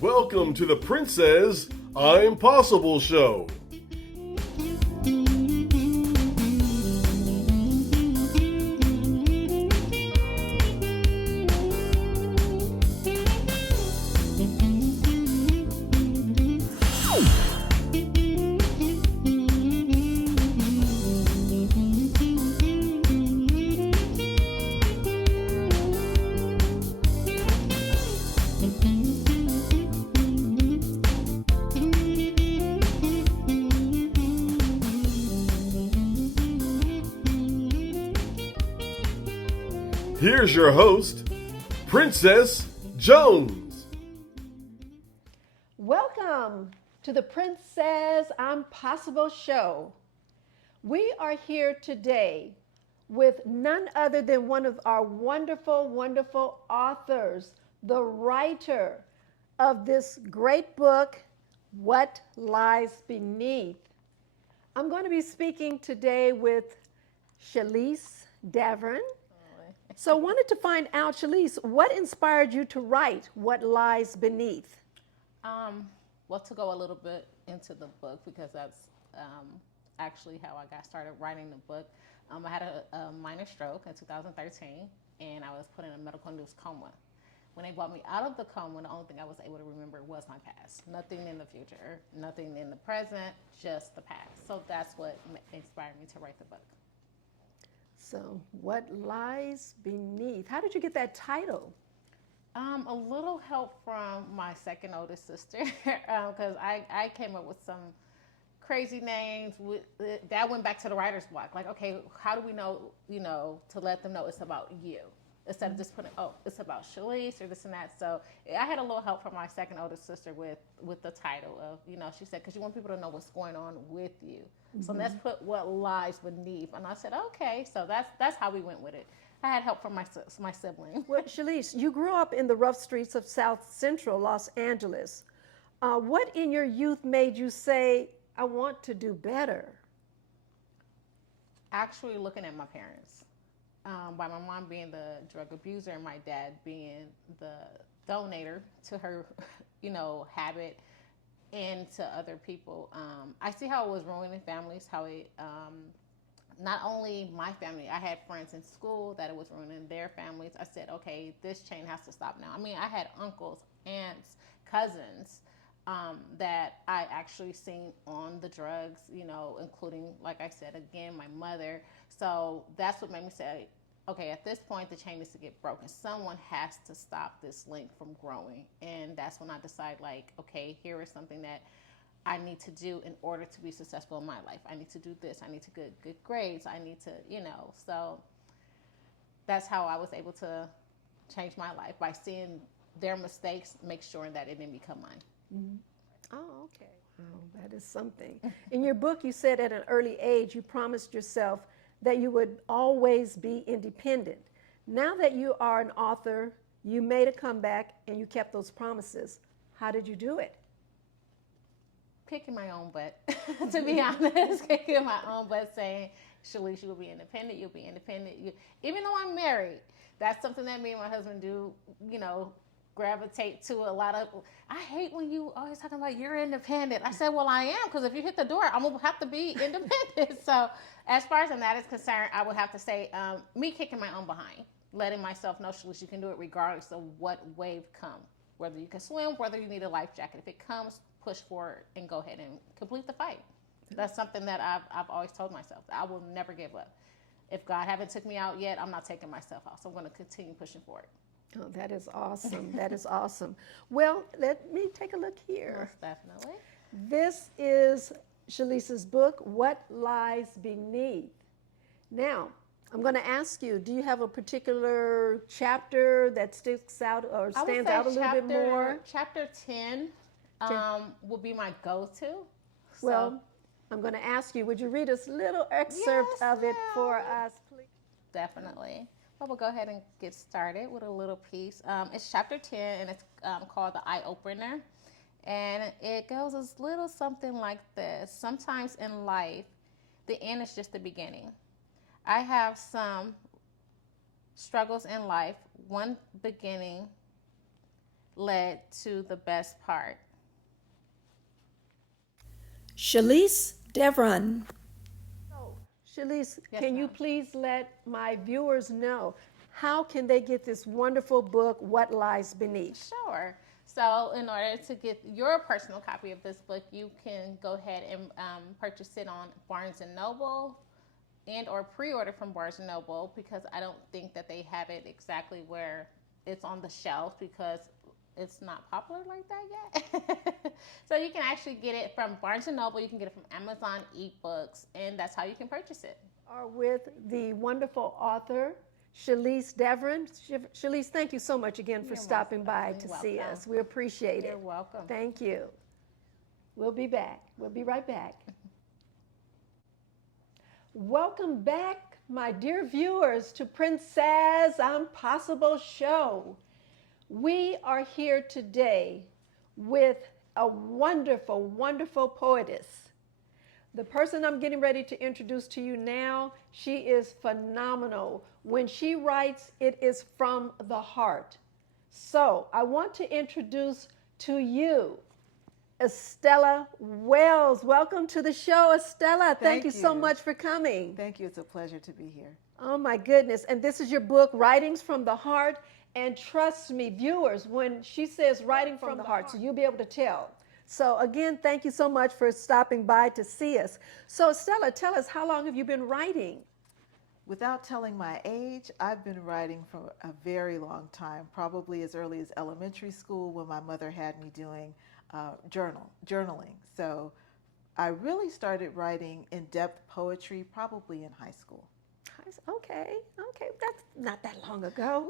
Welcome to the Princess I'm Possible show. Here's your host, Princess Jones. Welcome to the Princess I'm Possible show. We are here today with none other than one of our wonderful, wonderful authors, the writer of this great book, What Lies Beneath. I'm going to be speaking today with Shalise Davern. So I wanted to find out, Shalise, what inspired you to write What Lies Beneath? Well, to go a little bit into the book, because that's actually how I got started writing the book. I had a minor stroke in 2013, and I was put in a medical induced coma. When they brought me out of the coma, the only thing I was able to remember was my past. Nothing in the future, nothing in the present, just the past. So that's what inspired me to write the book. So, What Lies Beneath? How did you get that title? A little help from my second oldest sister, because I came up with some crazy names. That went back to the writer's block. Like, okay, how do we know, to let them know it's about you? Instead of just putting, it's about Shalise or this and that. So I had a little help from my second oldest sister with the title of, she said, because you want people to know what's going on with you. Mm-hmm. So let's put what lies beneath. And I said, okay. So that's how we went with it. I had help from my sibling. Well, Shalise, you grew up in the rough streets of South Central Los Angeles. What in your youth made you say, I want to do better? Actually looking at my parents. By my mom being the drug abuser and my dad being the donator to her, habit and to other people. I see how it was ruining families, how it, not only my family, I had friends in school that it was ruining their families. I said, okay, this chain has to stop now. I mean, I had uncles, aunts, cousins, that I actually seen on the drugs, including, like I said, again, my mother. So that's what made me say, okay, at this point, the chain needs to get broken. Someone has to stop this link from growing. And that's when I decided, like, okay, here is something that I need to do in order to be successful in my life. I need to do this. I need to get good grades. I need to, so that's how I was able to change my life, by seeing their mistakes, make sure that it didn't become mine. Mm-hmm. Oh, okay. Oh, that is something. In your book, you said at an early age, you promised yourself that you would always be independent. Now that you are an author, you made a comeback and you kept those promises. How did you do it? Kicking my own butt, to be honest. Kicking my own butt, saying, Shalise, you'll be independent, you'll be independent. Even though I'm married, that's something that me and my husband do, gravitate to a lot of. I hate when you always talking about you're independent. I said, well, I am, because if you hit the door, I'm going to have to be independent. So as far as that is concerned, I would have to say me kicking my own behind, letting myself know, Shalise, you can do it regardless of what wave comes. Whether you can swim, whether you need a life jacket. If it comes, push forward and go ahead and complete the fight. That's something that I've always told myself. I will never give up. If God haven't took me out yet, I'm not taking myself out. So I'm going to continue pushing forward. Oh, that is awesome. That is awesome. Well, let me take a look here. Most definitely. This is Shalise's book, What Lies Beneath. Now, I'm going to ask you, do you have a particular chapter that sticks out or stands out a little bit more? Chapter 10 will be my go-to. Well, I'm going to ask you, would you read us a little excerpt of it for us, please? Definitely. Well, we'll go ahead and get started with a little piece. It's chapter 10, and it's called The Eye Opener. And it goes a little something like this. Sometimes in life, the end is just the beginning. I have some struggles in life. One beginning led to the best part. Shalise Devron. So, Shalise, Yes, can you ma'am. please let my viewers know how can they get this wonderful book, What Lies Beneath? Sure. So, in order to get your personal copy of this book, you can go ahead and purchase it on Barnes and Noble, and or pre-order from Barnes and Noble, because I don't think that they have it exactly where it's on the shelf, because it's not popular like that yet. So you can actually get it from Barnes and Noble. You can get it from Amazon eBooks, and that's how you can purchase it. Are with the wonderful author, Shalise Davern. Shalise, thank you so much again for You're stopping by most to welcome. see us. We appreciate it. You're welcome. Thank you. We'll be back. We'll be right back. Welcome back, my dear viewers, to Princess Impossible Show. We are here today with a wonderful, wonderful poetess. The person I'm getting ready to introduce to you now, she is phenomenal. When she writes, it is from the heart. So I want to introduce to you Estella Wells. Welcome to the show, Estella. Thank you so much for coming. Thank you. It's a pleasure to be here. Oh my goodness. And this is your book, Writings from the Heart. And trust me, viewers, when she says writing from the heart, so you'll be able to tell. So again, thank you so much for stopping by to see us. So Estella, tell us, how long have you been writing? Without telling my age, I've been writing for a very long time, probably as early as elementary school, when my mother had me doing journaling. So I really started writing in-depth poetry probably in high school. Okay, that's not that long ago.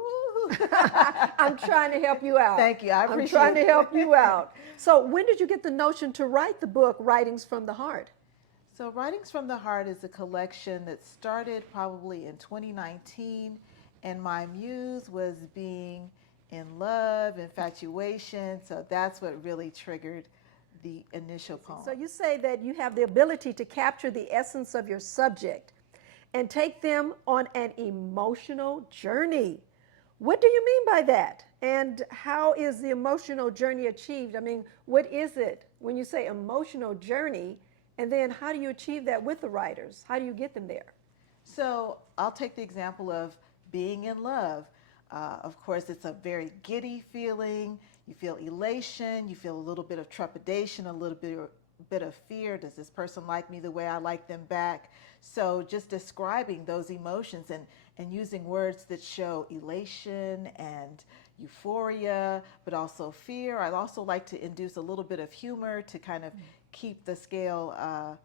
I'm trying to help you out. Thank you, I I'm appreciate trying to it. help you out. So when did you get the notion to write the book, Writings from the Heart? So Writings from the Heart is a collection that started probably in 2019, and my muse was being in love, infatuation, so that's what really triggered the initial poem. So you say that you have the ability to capture the essence of your subject and take them on an emotional journey. What do you mean by that? And how is the emotional journey achieved? I mean, what is it when you say emotional journey? And then how do you achieve that with the writers? How do you get them there? So I'll take the example of being in love. Of course, it's a very giddy feeling. You feel elation, you feel a little bit of trepidation, a little bit of fear. Does this person like me the way I like them back? So just describing those emotions and using words that show elation and euphoria, but also fear. I also like to induce a little bit of humor to kind of keep the scale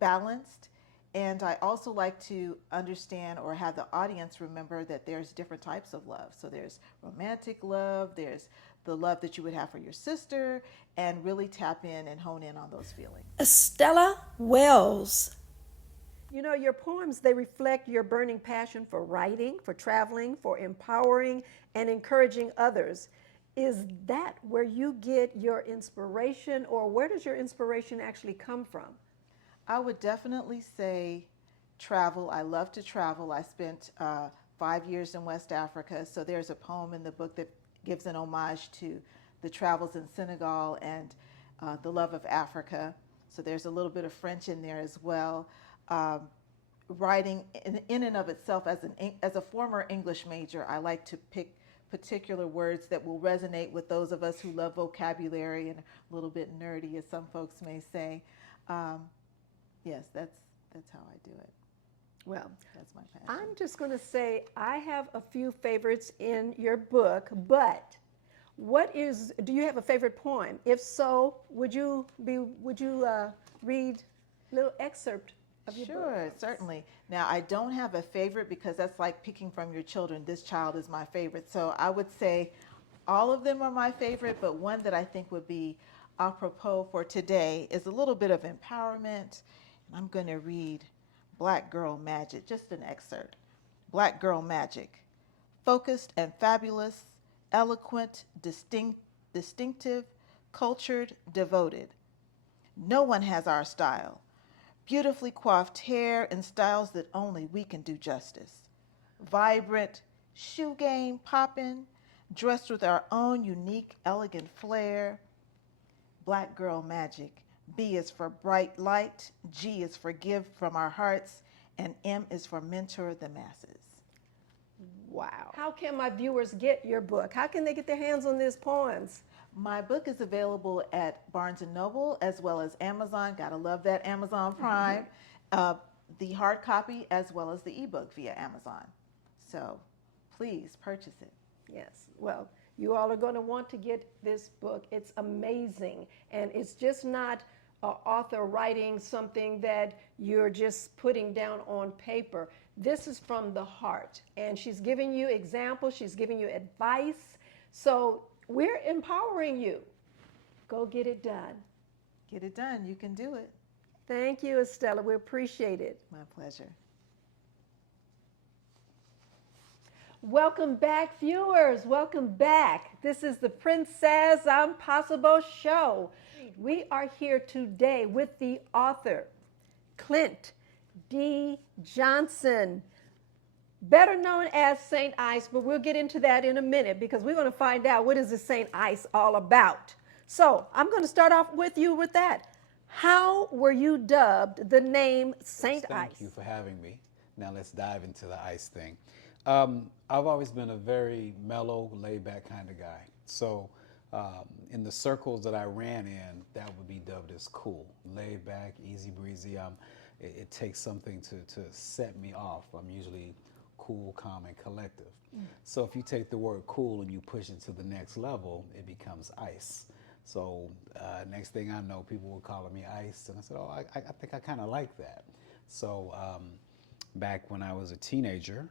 balanced. And I also like to understand or have the audience remember that there's different types of love. So there's romantic love, there's the love that you would have for your sister, and really tap in and hone in on those feelings. Estella Wells. You know, your poems, they reflect your burning passion for writing, for traveling, for empowering and encouraging others. Is that where you get your inspiration, or where does your inspiration actually come from? I would definitely say travel. I love to travel. I spent 5 years in West Africa, so there's a poem in the book that gives an homage to the travels in Senegal and the love of Africa. So there's a little bit of French in there as well. Writing in and of itself, as a former English major, I like to pick particular words that will resonate with those of us who love vocabulary and a little bit nerdy, as some folks may say. Yes, that's how I do it. Well, That's my passion. I'm just going to say I have a few favorites in your book, but do you have a favorite poem? If so, would you read a little excerpt of your book? Sure, certainly. Now, I don't have a favorite because that's like picking from your children. This child is my favorite. So I would say all of them are my favorite, but one that I think would be apropos for today is a little bit of empowerment. And I'm going to read Black Girl Magic, just an excerpt. Black Girl Magic. Focused and fabulous, eloquent, distinctive, cultured, devoted. No one has our style. Beautifully coiffed hair in styles that only we can do justice. Vibrant, shoe game poppin', dressed with our own unique, elegant flair. Black girl magic. B is for bright light, G is for give from our hearts, and M is for mentor the masses. Wow. How can my viewers get your book? How can they get their hands on these poems? My book is available at Barnes & Noble as well as Amazon. Gotta love that Amazon Prime. The hard copy as well as the ebook via Amazon. So please purchase it. Yes. Well, you all are going to want to get this book. It's amazing. And it's just not an author writing something that you're just putting down on paper. This is from the heart. And she's giving you examples, she's giving you advice. So we're empowering you. Go get it done. Get it done. You can do it. Thank you, Estella. We appreciate it. My pleasure. Welcome back, viewers. Welcome back. This is the Princess Impossible Show. We are here today with the author, Clint D. Johnson, better known as St. Ice, but we'll get into that in a minute because we're going to find out what is the St. Ice all about. So I'm going to start off with you with that. How were you dubbed the name St. Ice? Thank you for having me. Now let's dive into the ice thing. I've always been a very mellow, laid-back kind of guy. So in the circles that I ran in, that would be dubbed as cool, laid-back, easy breezy. It takes something to set me off. I'm usually cool, calm, and collective. So if you take the word cool and you push it to the next level, it becomes ice. So next thing I know, people were calling me Ice, and I said, oh, I think I kind of like that. So back when I was a teenager,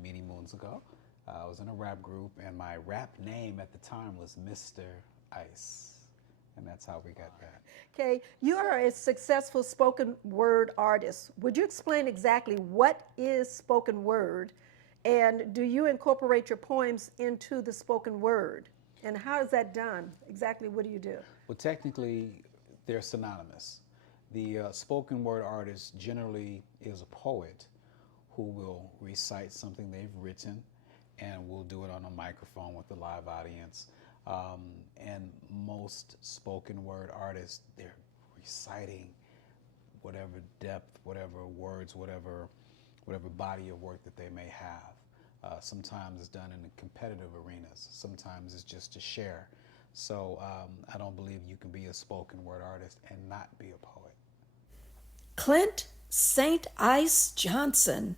many moons ago, I was in a rap group, and my rap name at the time was Mr. Ice, and that's how we got that. Okay, you are a successful spoken word artist. Would you explain exactly what is spoken word, and do you incorporate your poems into the spoken word? And how is that done? Exactly what do you do? Well, technically, they're synonymous. The spoken word artist generally is a poet who will recite something they've written, and will do it on a microphone with a live audience. And most spoken word artists, they're reciting whatever depth, whatever words, whatever body of work that they may have. Sometimes it's done in competitive arenas. Sometimes it's just to share. So I don't believe you can be a spoken word artist and not be a poet. Clint St. Ice Johnson.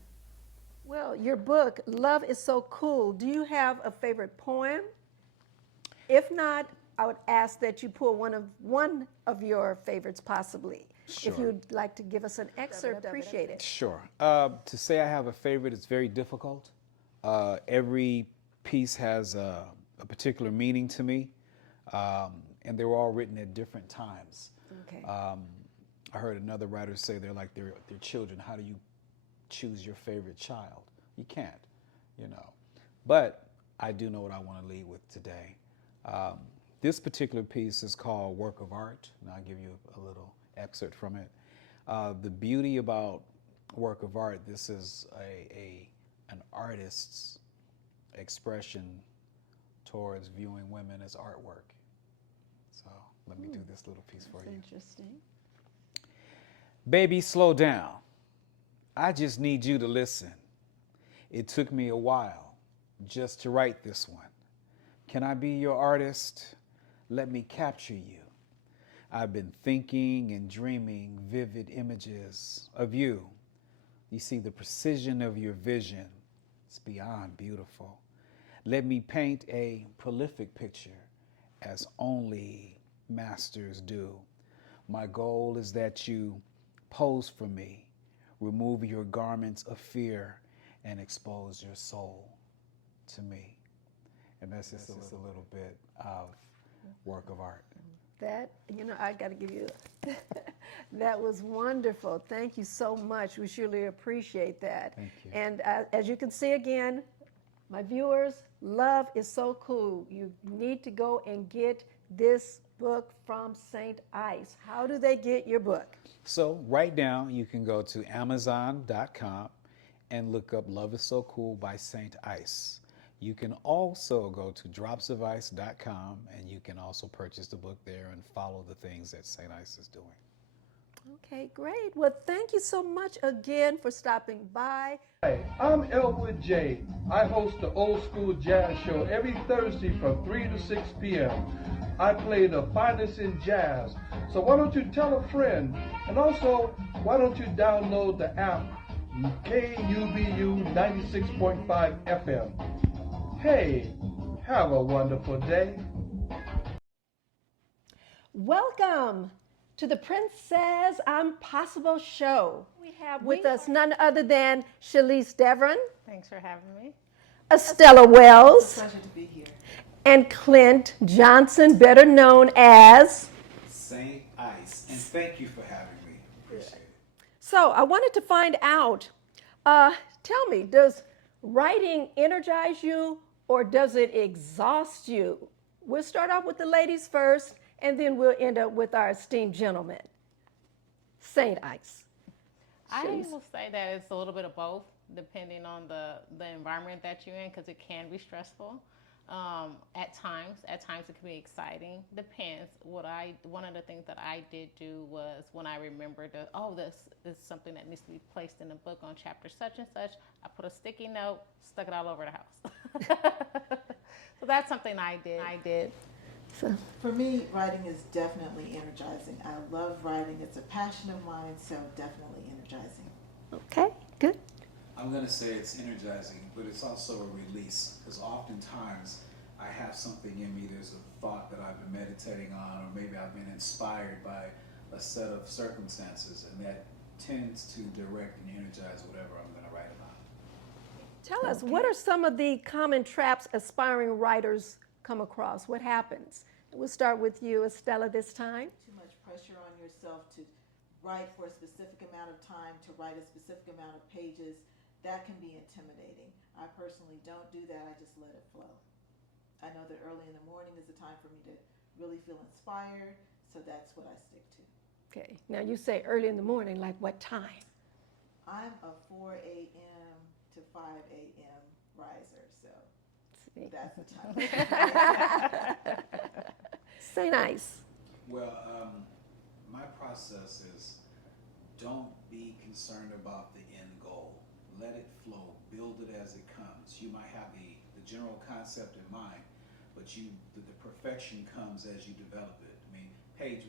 Well, your book, Love is So Cool. Do you have a favorite poem? If not, I would ask that you pull one of your favorites possibly. Sure. If you'd like to give us an excerpt, appreciate it. Sure. To say I have a favorite is very difficult. Every piece has a particular meaning to me, and they were all written at different times. Okay. I heard another writer say they're like their children. How do you choose your favorite child? You can't, you know. But I do know what I want to lead with today. This particular piece is called Work of Art, and I'll give you a little excerpt from it. The beauty about Work of Art, this is an artist's expression towards viewing women as artwork. So let me do this little piece for you. Interesting. Baby, slow down. I just need you to listen. It took me a while just to write this one. Can I be your artist? Let me capture you. I've been thinking and dreaming vivid images of you. You see, the precision of your vision is beyond beautiful. Let me paint a prolific picture as only masters do. My goal is that you pose for me, remove your garments of fear, and expose your soul to me. And that's just a little bit of work of art. That, I got to give you, that was wonderful. Thank you so much. We surely appreciate that. Thank you. And as you can see again, my viewers, Love is So Cool. You need to go and get this book from St. Ice. How do they get your book? So right now you can go to Amazon.com and look up Love is So Cool by St. Ice. You can also go to dropsofice.com and you can also purchase the book there and follow the things that St. Ice is doing. Okay, great. Well, thank you so much again for stopping by. Hi, I'm Elwood J. I host the Old School Jazz Show every Thursday from 3 to 6 p.m. I play the finest in jazz. So why don't you tell a friend? And also, why don't you download the app KUBU 96.5 FM. Hey, have a wonderful day. Welcome to the Prince Says I'm Possible show. We have with us none other than Shalise Devron, Thanks for having me. Estella Wells, Pleasure to be here. and Clint Johnson, better known as. St. Ice, and thank you for having me. Appreciate it. So I wanted to find out, tell me, does writing energize you or does it exhaust you? We'll start off with the ladies first, and then we'll end up with our esteemed gentleman, St. Ice. I Shalise. will say that it's a little bit of both, depending on the environment that you're in, because it can be stressful. At times it can be exciting. Depends. One of the things that I did do was when I remembered that, this is something that needs to be placed in the book on chapter such and such, I put a sticky note, stuck it all over the house. So that's something I did. So, For me, writing is definitely energizing. I love writing. It's a passion of mine, so definitely energizing. okay, good. I'm going to say it's energizing, but it's also a release, because oftentimes I have something in me, there's a thought that I've been meditating on, or maybe I've been inspired by a set of circumstances, and that tends to direct and energize whatever I'm going to write about. Tell us, what are some of the common traps aspiring writers come across? What happens? We'll start with you, Estella, this time. Too much pressure on yourself to write for a specific amount of time, to write a specific amount of pages. That can be intimidating. I personally don't do that. I just let it flow. I know that early in the morning is a time for me to really feel inspired, so that's what I stick to. Okay, now you say early in the morning, like what time? I'm a 4 a.m. to 5 a.m. riser, so See. that's the time. Say nice. Well, my process is don't be concerned about the end goal. Let it flow. Build it as it comes. You might have the general concept in mind, but the perfection comes as you develop it. I mean, page one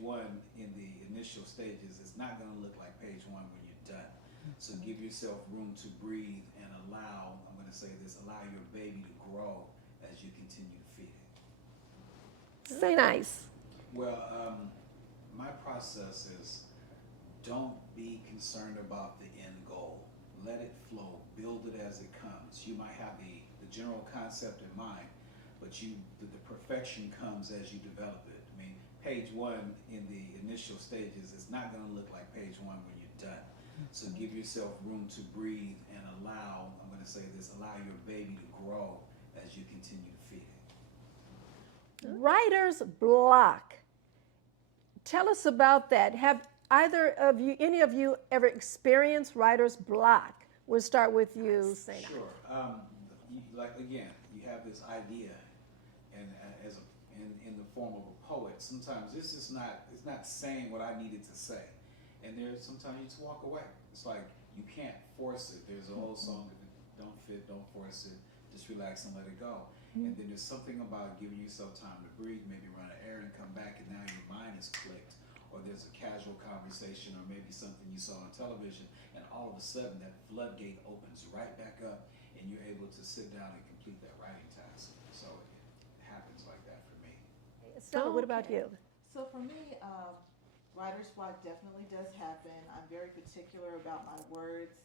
in the initial stages is not going to look like page one when you're done. So give yourself room to breathe and allow, I'm going to say this, allow your baby to grow as you continue to feed it. Say nice. Well, my process is don't be concerned about the end goal. Let it flow. Build it as it comes. You might have the general concept in mind, but the perfection comes as you develop it. I mean, page one in the initial stages is not going to look like page one when you're done. So give yourself room to breathe and allow, I'm going to say this, allow your baby to grow as you continue to feed it. Writer's block. Tell us about that. Have any of you ever experienced writer's block? We'll start with you, St. Sure. You have this idea, and in the form of a poet. Sometimes it's not saying what I needed to say, and sometimes you just walk away. It's like you can't force it. There's an old song, "Don't fit, don't force it, just relax and let it go." And then there's something about giving yourself time to breathe, maybe run an errand, come back, and now your mind is clicked. Or there's a casual conversation, or maybe something you saw on television, and all of a sudden that floodgate opens right back up, and you're able to sit down and complete that writing task. So it happens like that for me. Estella, what about you? So for me, writer's block definitely does happen. I'm very particular about my words,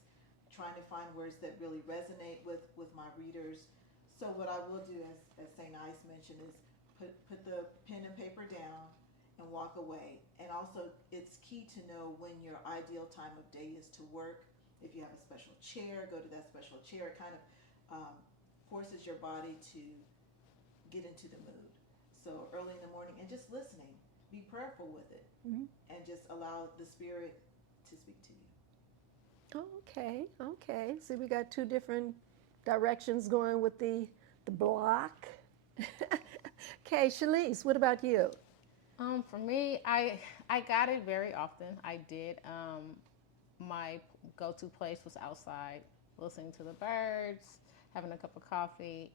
trying to find words that really resonate with my readers. So what I will do, as St. Ice mentioned, is put the pen and paper down and walk away. And also, it's key to know when your ideal time of day is to work. If you have a special chair, go to that special chair. It kind of forces your body to get into the mood. So early in the morning, and just listening, be prayerful with it, and just allow the Spirit to speak to you. Okay. See, we got two different directions going with the the block. Okay, Shalise, what about you? For me, I got it very often. I did. My go-to place was outside, listening to the birds, having a cup of coffee.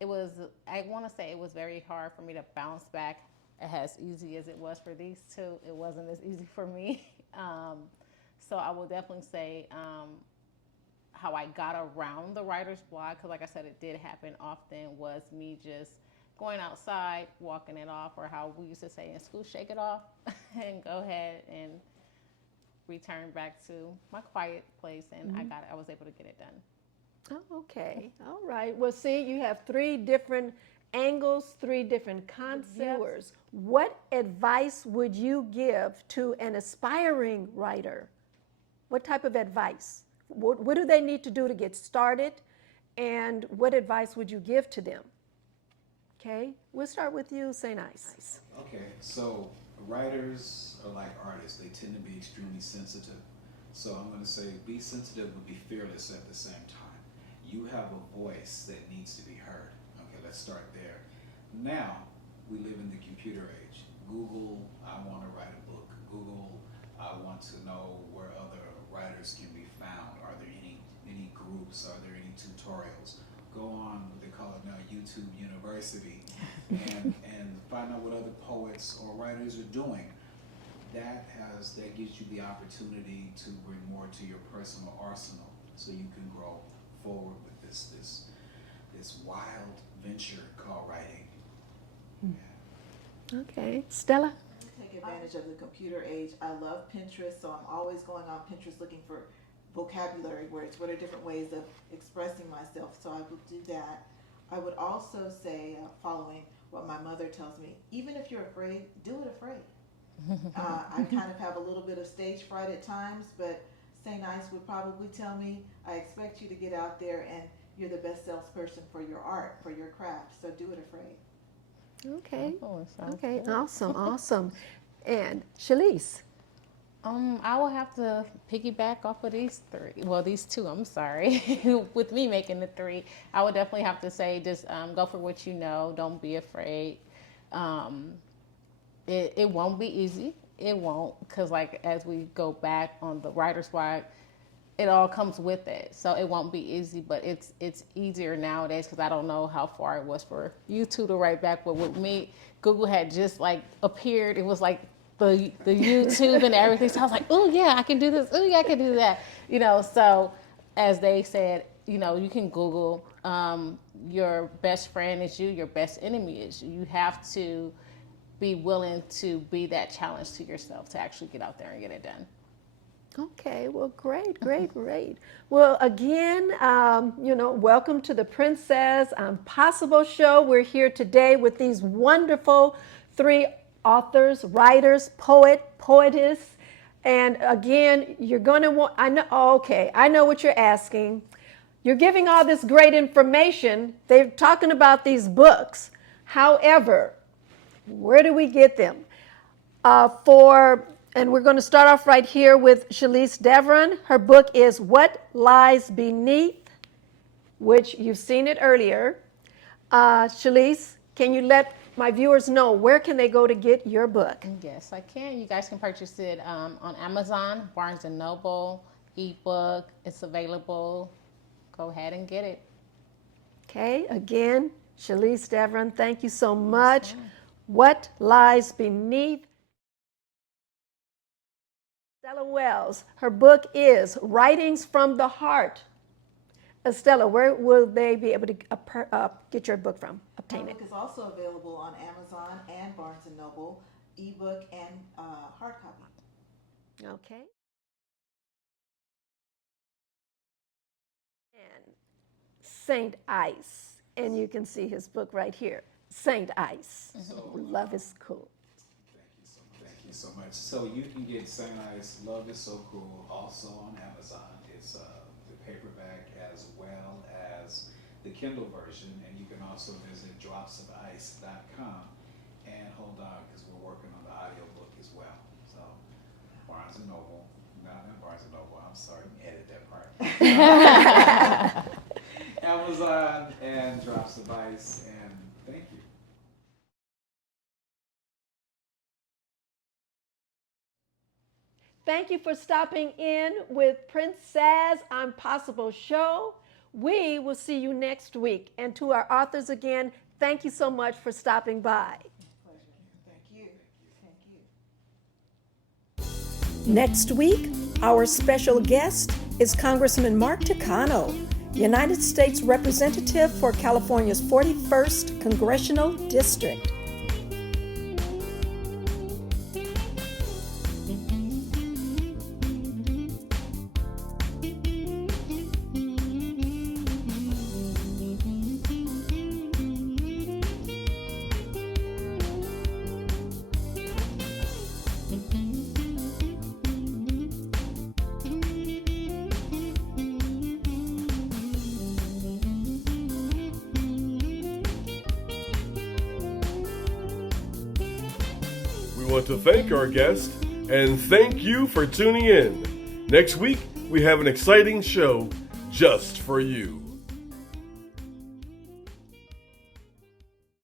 It was, I want to say it was very hard for me to bounce back as easy as it was for these two. It wasn't as easy for me. So I will definitely say how I got around the writer's block, because like I said, it did happen often, was me just going outside, walking it off, or how we used to say in school, shake it off, and go ahead and return back to my quiet place, and I was able to get it done. Oh, okay. All right. Well, see, you have three different angles, three different concepts. What advice would you give to an aspiring writer? What type of advice? What do they need to do to get started? And what advice would you give to them? Okay, we'll start with you, St. Ice. Okay, so writers are like artists. They tend to be extremely sensitive. So I'm going to say be sensitive but be fearless at the same time. You have a voice that needs to be heard. Okay, let's start there. Now, we live in the computer age. Google, I want to write a book. Google, I want to know where other writers can be found. Are there any groups? Are there any tutorials? Go on, what they call it now, YouTube University, and find out what other poets or writers are doing. That gives you the opportunity to bring more to your personal arsenal, so you can grow forward with this wild venture called writing. Yeah. Okay, Stella. Take advantage of the computer age. I love Pinterest, so I'm always going on Pinterest looking for vocabulary words. What are different ways of expressing myself? So I will do that. I would also say, following what my mother tells me, even if you're afraid, do it afraid. I kind of have a little bit of stage fright at times, but St. Ice would probably tell me, I expect you to get out there and you're the best salesperson for your art, for your craft, so do it afraid. Okay. Oh, Okay, good. awesome. And Shalise. I will have to piggyback off of these three. Well, these two, I'm sorry. With me making the three, I would definitely have to say just go for what you know. Don't be afraid. It won't be easy. It won't, because like as we go back on the writer's block, it all comes with it. So it won't be easy, but it's easier nowadays, because I don't know how far it was for you two to write back. But with me, Google had just like appeared. It was like the YouTube and everything. So I was like, oh yeah, I can do this. Oh yeah, I can do that. So as they said, you can Google. Your best friend is you. Your best enemy is you. You have to be willing to be that challenge to yourself to actually get out there and get it done. Okay, well, great. Well, again, welcome to the Princess Impossible Show. We're here today with these wonderful three authors, writers, poetess. And again, you're going to want, I know what you're asking. You're giving all this great information. They're talking about these books. However, where do we get them? And we're going to start off right here with Shalise Devron. Her book is What Lies Beneath, which you've seen it earlier. Shalise, can you let my viewers know where can they go to get your book? Yes, I can. You guys can purchase it on Amazon, Barnes & Noble, ebook. It's available. Go ahead and get it. Okay, again, Shalise Devron, thank you so much. What Lies Beneath. Estella Wells, her book is Writings from the Heart. Estella, where will they be able to get your book from, obtain My it? book is also available on Amazon and Barnes & Noble, ebook and hard copy. Okay. And St. Ice, and you can see his book right here, St. Ice. Love is cool. Thank you so much. So you can get St. Ice, Love is So Cool, also on Amazon. It's the paperback as well as the Kindle version, and you can also visit dropsofice.com. And hold on, because we're working on the audiobook as well. So Barnes & Noble, not Barnes & Noble, I'm sorry, edit that part. Amazon and drops of ice, and thank you. Thank you for stopping in with Prince Says I'm Possible show. We will see you next week. And to our authors again, thank you so much for stopping by. Thank you. Thank you. Next week, our special guest is Congressman Mark Takano, United States Representative for California's 41st Congressional District. We want to thank our guest and thank you for tuning in. Next week, we have an exciting show just for you.